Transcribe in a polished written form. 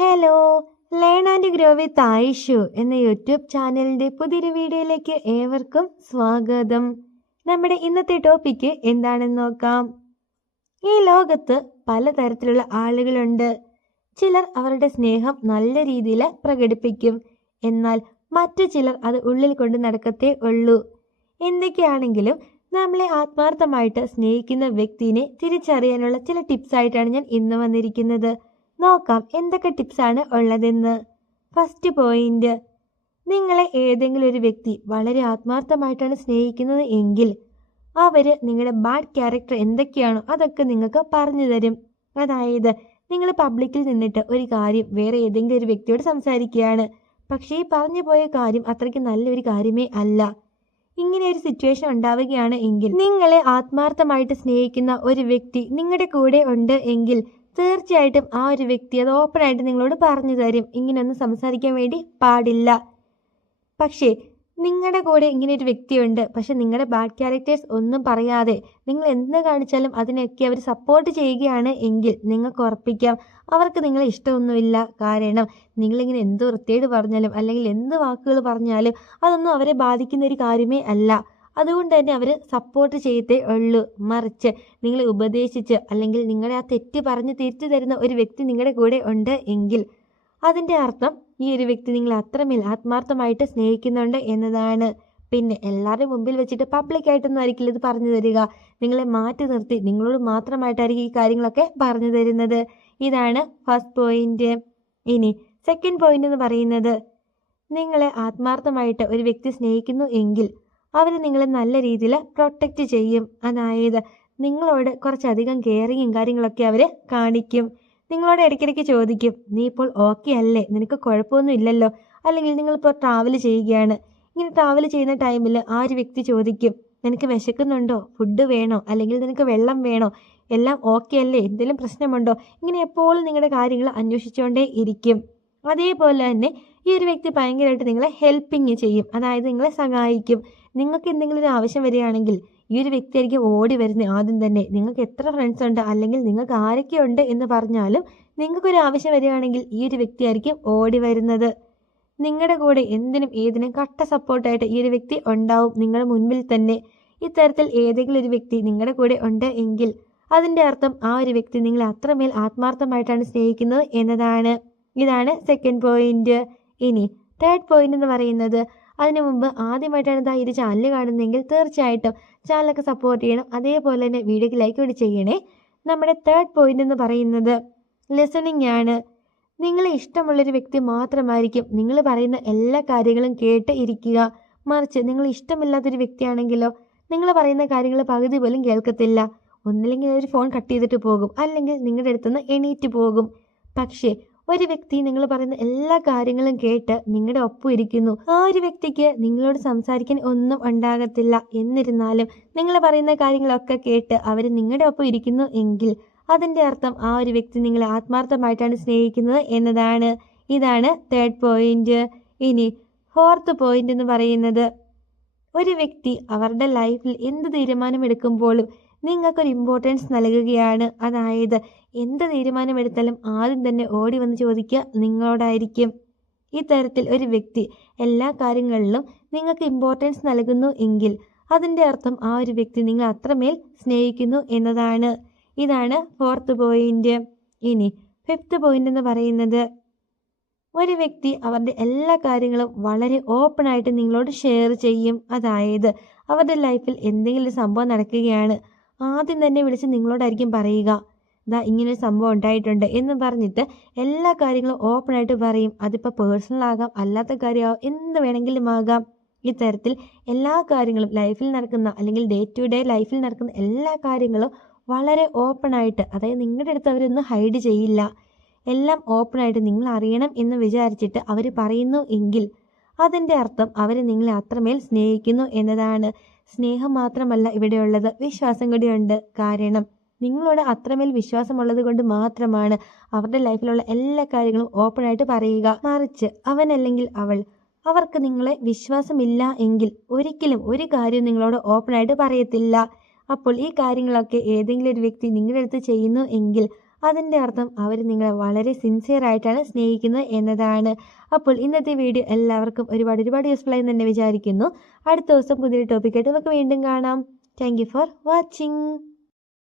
Hello, learn and grow with Aishu എന്ന YouTube ചാനലിൻ്റെ പുതിയൊരു വീഡിയോയിലേക്ക് ഏവർക്കും സ്വാഗതം. നമ്മുടെ ഇന്നത്തെ ടോപ്പിക്ക് എന്താണെന്ന് നോക്കാം. ഈ ലോകത്ത് പലതരത്തിലുള്ള ആളുകളുണ്ട്. ചിലർ അവരുടെ സ്നേഹം നല്ല രീതിയിൽ പ്രകടിപ്പിക്കും, എന്നാൽ മറ്റു ചിലർ അത് ഉള്ളിൽ കൊണ്ട് നടക്കത്തേ ഉള്ളൂ. എന്തൊക്കെയാണെങ്കിലും നമ്മളെ ആത്മാർത്ഥമായിട്ട് സ്നേഹിക്കുന്ന വ്യക്തിയെ തിരിച്ചറിയാനുള്ള ചില ടിപ്സായിട്ടാണ് ഞാൻ ഇന്ന് വന്നിരിക്കുന്നത്. നോക്കാം എന്തൊക്കെ ടിപ്സാണ് ഉള്ളതെന്ന്. ഫസ്റ്റ് പോയിന്റ്, നിങ്ങളെ ഏതെങ്കിലും ഒരു വ്യക്തി വളരെ ആത്മാർത്ഥമായിട്ടാണ് സ്നേഹിക്കുന്നത് എങ്കിൽ അവർ നിങ്ങളുടെ ബാഡ് ക്യാരക്ടർ എന്തൊക്കെയാണോ അതൊക്കെ നിങ്ങൾക്ക് പറഞ്ഞു തരും. അതായത് നിങ്ങൾ പബ്ലിക്കിൽ നിന്നിട്ട് ഒരു കാര്യം വേറെ ഏതെങ്കിലും ഒരു വ്യക്തിയോട് സംസാരിക്കുകയാണ്, പക്ഷേ ഈ പറഞ്ഞു പോയ കാര്യം അത്രയ്ക്ക് നല്ലൊരു കാര്യമേ അല്ല. ഇങ്ങനെ ഒരു സിറ്റുവേഷൻ ഉണ്ടാവുകയാണ് എങ്കിൽ നിങ്ങളെ ആത്മാർത്ഥമായിട്ട് സ്നേഹിക്കുന്ന ഒരു വ്യക്തി നിങ്ങളുടെ കൂടെ ഉണ്ട് എങ്കിൽ തീർച്ചയായിട്ടും ആ ഒരു വ്യക്തി അത് ഓപ്പണായിട്ട് നിങ്ങളോട് പറഞ്ഞു തരും, ഇങ്ങനെയൊന്നും സംസാരിക്കാൻ വേണ്ടി പാടില്ല. പക്ഷേ നിങ്ങളുടെ കൂടെ ഇങ്ങനെ ഒരു വ്യക്തിയുണ്ട്, പക്ഷെ നിങ്ങളുടെ ബാഡ് ക്യാരക്ടേഴ്സ് ഒന്നും പറയാതെ നിങ്ങൾ എന്ത് കാണിച്ചാലും അതിനൊക്കെ അവർ സപ്പോർട്ട് ചെയ്യുകയാണ് എങ്കിൽ നിങ്ങൾക്ക് ഉറപ്പിക്കാം അവർക്ക് നിങ്ങളെ ഇഷ്ടമൊന്നുമില്ല. കാരണം നിങ്ങളിങ്ങനെ എന്ത് വൃത്തിയേട് പറഞ്ഞാലും അല്ലെങ്കിൽ എന്ത് വാക്കുകൾ പറഞ്ഞാലും അതൊന്നും അവരെ ബാധിക്കുന്ന ഒരു കാര്യമേ അല്ല. അതുകൊണ്ട് തന്നെ അവർ സപ്പോർട്ട് ചെയ്തേ ഉള്ളൂ. മറിച്ച് നിങ്ങളെ ഉപദേശിച്ച് അല്ലെങ്കിൽ നിങ്ങളെ ആ തെറ്റ് പറഞ്ഞ് തിരിച്ചു തരുന്ന ഒരു വ്യക്തി നിങ്ങളുടെ കൂടെ ഉണ്ട് എങ്കിൽ അതിൻ്റെ അർത്ഥം ഈ ഒരു വ്യക്തി നിങ്ങളെ അത്രമേൽ ആത്മാർത്ഥമായിട്ട് സ്നേഹിക്കുന്നുണ്ട് എന്നതാണ്. പിന്നെ എല്ലാവരുടെയും മുമ്പിൽ വെച്ചിട്ട് പബ്ലിക്കായിട്ടൊന്നും ആയിരിക്കില്ല ഇത് പറഞ്ഞു തരിക. നിങ്ങളെ മാറ്റി നിർത്തി നിങ്ങളോട് മാത്രമായിട്ടായിരിക്കും ഈ കാര്യങ്ങളൊക്കെ പറഞ്ഞു തരുന്നത്. ഇതാണ് ഫസ്റ്റ് പോയിന്റ്. ഇനി സെക്കൻഡ് പോയിന്റ് എന്ന് പറയുന്നത്, നിങ്ങളെ ആത്മാർത്ഥമായിട്ട് ഒരു വ്യക്തി സ്നേഹിക്കുന്നു എങ്കിൽ അവർ നിങ്ങളെ നല്ല രീതിയിൽ പ്രൊട്ടക്റ്റ് ചെയ്യും. അതായത് നിങ്ങളോട് കുറച്ചധികം കെയറിങ്ങും കാര്യങ്ങളൊക്കെ അവർ കാണിക്കും. നിങ്ങളോട് ഇടയ്ക്കിടയ്ക്ക് ചോദിക്കും, നീ ഇപ്പോൾ ഓക്കെ അല്ലേ, നിനക്ക് കുഴപ്പമൊന്നും ഇല്ലല്ലോ. അല്ലെങ്കിൽ നിങ്ങളിപ്പോൾ ട്രാവൽ ചെയ്യുകയാണ്, ഇങ്ങനെ ട്രാവൽ ചെയ്യുന്ന ടൈമിൽ ആ ഒരു വ്യക്തി ചോദിക്കും, നിനക്ക് വിശക്കുന്നുണ്ടോ, ഫുഡ് വേണോ, അല്ലെങ്കിൽ നിനക്ക് വെള്ളം വേണോ, എല്ലാം ഓക്കെ അല്ലേ, എന്തെങ്കിലും പ്രശ്നമുണ്ടോ. ഇങ്ങനെ എപ്പോഴും നിങ്ങളുടെ കാര്യങ്ങൾ അന്വേഷിച്ചുകൊണ്ടേ ഇരിക്കും. അതേപോലെ തന്നെ ഈ ഒരു വ്യക്തി ഭയങ്കരമായിട്ട് നിങ്ങളെ ഹെൽപ്പിങ് ചെയ്യും, അതായത് നിങ്ങളെ സഹായിക്കും. നിങ്ങൾക്ക് എന്തെങ്കിലും ഒരു ആവശ്യം വരികയാണെങ്കിൽ ഈ ഒരു വ്യക്തിയായിരിക്കും ഓടി വരുന്നത് ആദ്യം തന്നെ. നിങ്ങൾക്ക് എത്ര ഫ്രണ്ട്സ് ഉണ്ട് അല്ലെങ്കിൽ നിങ്ങൾക്ക് ആരൊക്കെ ഉണ്ട് എന്ന് പറഞ്ഞാലും നിങ്ങൾക്കൊരു ആവശ്യം വരികയാണെങ്കിൽ ഈ ഒരു വ്യക്തിയായിരിക്കും ഓടി വരുന്നത്. നിങ്ങളുടെ കൂടെ എന്തിനും ഏതിനും കട്ട സപ്പോർട്ടായിട്ട് ഈ ഒരു വ്യക്തി ഉണ്ടാവും നിങ്ങളുടെ മുൻപിൽ തന്നെ. ഇത്തരത്തിൽ ഏതെങ്കിലും ഒരു വ്യക്തി നിങ്ങളുടെ കൂടെ ഉണ്ട് എങ്കിൽ അതിൻ്റെ അർത്ഥം ആ ഒരു വ്യക്തി നിങ്ങളെ അത്രമേൽ ആത്മാർത്ഥമായിട്ടാണ് സ്നേഹിക്കുന്നത് എന്നതാണ്. ഇതാണ് സെക്കൻഡ് പോയിന്റ്. ഇനി തേർഡ് പോയിന്റ് എന്ന് പറയുന്നത്, അതിനു മുമ്പ് ആദ്യമായിട്ടാണ് ഈ ഒരു ചാനൽ കാണുന്നതെങ്കിൽ തീർച്ചയായിട്ടും ചാനലൊക്കെ സപ്പോർട്ട് ചെയ്യണം. അതേപോലെ തന്നെ വീഡിയോക്ക് ലൈക്ക് കൂടി ചെയ്യണേ. നമ്മുടെ തേർഡ് പോയിന്റ് എന്ന് പറയുന്നത് ലിസണിങ് ആണ്. നിങ്ങളെ ഇഷ്ടമുള്ളൊരു വ്യക്തി മാത്രമായിരിക്കും നിങ്ങൾ പറയുന്ന എല്ലാ കാര്യങ്ങളും കേട്ട് ഇരിക്കുക. മറിച്ച് നിങ്ങൾ ഇഷ്ടമില്ലാത്തൊരു വ്യക്തിയാണെങ്കിലോ നിങ്ങൾ പറയുന്ന കാര്യങ്ങൾ പകുതി പോലും കേൾക്കത്തില്ല. ഒന്നില്ലെങ്കിൽ ഒരു ഫോൺ കട്ട് ചെയ്തിട്ട് പോകും, അല്ലെങ്കിൽ നിങ്ങളുടെ അടുത്തുനിന്ന് എണീറ്റ് പോകും. പക്ഷേ ഒരു വ്യക്തി നിങ്ങൾ പറയുന്ന എല്ലാ കാര്യങ്ങളും കേട്ട് നിങ്ങളുടെ ഒപ്പം ഇരിക്കുന്നു. ആ ഒരു വ്യക്തിക്ക് നിങ്ങളോട് സംസാരിക്കാൻ ഒന്നും ഉണ്ടാകത്തില്ല. എന്നിരുന്നാലും നിങ്ങൾ പറയുന്ന കാര്യങ്ങളൊക്കെ കേട്ട് അവർ നിങ്ങളുടെ ഒപ്പം ഇരിക്കുന്നു എങ്കിൽ അതിൻ്റെ അർത്ഥം ആ ഒരു വ്യക്തി നിങ്ങളെ ആത്മാർത്ഥമായിട്ടാണ് സ്നേഹിക്കുന്നത് എന്നതാണ്. ഇതാണ് തേർഡ് പോയിന്റ്. ഇനി ഫോർത്ത് പോയിന്റ് എന്ന് പറയുന്നത്, ഒരു വ്യക്തി അവരുടെ ലൈഫിൽ എന്ത് തീരുമാനമെടുക്കുമ്പോഴും നിങ്ങൾക്കൊരു ഇമ്പോർട്ടൻസ് നൽകുകയാണ്. അതായത് എന്ത് തീരുമാനമെടുത്താലും ആദ്യം തന്നെ ഓടി വന്ന് ചോദിക്കുക നിങ്ങളോടായിരിക്കും. ഇത്തരത്തിൽ ഒരു വ്യക്തി എല്ലാ കാര്യങ്ങളിലും നിങ്ങൾക്ക് ഇമ്പോർട്ടൻസ് നൽകുന്നു എങ്കിൽ അതിൻ്റെ അർത്ഥം ആ ഒരു വ്യക്തി നിങ്ങൾ അത്രമേൽ സ്നേഹിക്കുന്നു എന്നതാണ്. ഇതാണ് ഫോർത്ത് പോയിന്റ്. ഇനി ഫിഫ്ത്ത് പോയിന്റ് എന്ന് പറയുന്നത്, ഒരു വ്യക്തി അവരുടെ എല്ലാ കാര്യങ്ങളും വളരെ ഓപ്പണായിട്ട് നിങ്ങളോട് ഷെയർ ചെയ്യും. അതായത് അവരുടെ ലൈഫിൽ എന്തെങ്കിലും സംഭവം നടക്കുകയാണ്, ആദ്യം തന്നെ വിളിച്ച് നിങ്ങളോടായിരിക്കും പറയുക, ഇങ്ങനൊരു സംഭവം ഉണ്ടായിട്ടുണ്ട് എന്ന് പറഞ്ഞിട്ട് എല്ലാ കാര്യങ്ങളും ഓപ്പണായിട്ട് പറയും. അതിപ്പോൾ പേഴ്സണൽ ആകാം, അല്ലാത്ത കാര്യമാകാം, എന്ത് വേണമെങ്കിലും ആകാം. ഇത്തരത്തിൽ എല്ലാ കാര്യങ്ങളും ലൈഫിൽ നടക്കുന്ന അല്ലെങ്കിൽ ഡേ ടു ഡേ ലൈഫിൽ നടക്കുന്ന എല്ലാ കാര്യങ്ങളും വളരെ ഓപ്പണായിട്ട്, അതായത് നിങ്ങളുടെ അടുത്ത് അവരൊന്നും ഹൈഡ് ചെയ്യില്ല. എല്ലാം ഓപ്പണായിട്ട് നിങ്ങൾ അറിയണം എന്ന് വിചാരിച്ചിട്ട് അവർ പറയുന്നു എങ്കിൽ അതിൻ്റെ അർത്ഥം അവർ നിങ്ങളെ അത്രമേൽ സ്നേഹിക്കുന്നു എന്നതാണ്. സ്നേഹം മാത്രമല്ല ഇവിടെയുള്ളത്, വിശ്വാസം കൂടിയുണ്ട്. കാരണം നിങ്ങളോട് അത്രമേൽ വിശ്വാസമുള്ളത് കൊണ്ട് മാത്രമാണ് അവരുടെ ലൈഫിലുള്ള എല്ലാ കാര്യങ്ങളും ഓപ്പണായിട്ട് പറയുക. മറിച്ച് അവൻ അല്ലെങ്കിൽ അവൾ, അവർക്ക് നിങ്ങളെ വിശ്വാസമില്ല എങ്കിൽ ഒരിക്കലും ഒരു കാര്യവും നിങ്ങളോട് ഓപ്പണായിട്ട് പറയത്തില്ല. അപ്പോൾ ഈ കാര്യങ്ങളൊക്കെ ഏതെങ്കിലും ഒരു വ്യക്തി നിങ്ങളുടെ അടുത്ത് ചെയ്യുന്നു എങ്കിൽ അതിൻ്റെ അർത്ഥം അവർ നിങ്ങളെ വളരെ സിൻസിയർ ആയിട്ടാണ് സ്നേഹിക്കുന്നത് എന്നതാണ്. അപ്പോൾ ഇന്നത്തെ വീഡിയോ എല്ലാവർക്കും ഒരുപാട് യൂസ്ഫുൾ ആയി തന്നെ വിചാരിക്കുന്നു. അടുത്ത ദിവസം പുതിയൊരു ടോപ്പിക്കായിട്ട് നമുക്ക് വീണ്ടും കാണാം. Thank you for watching.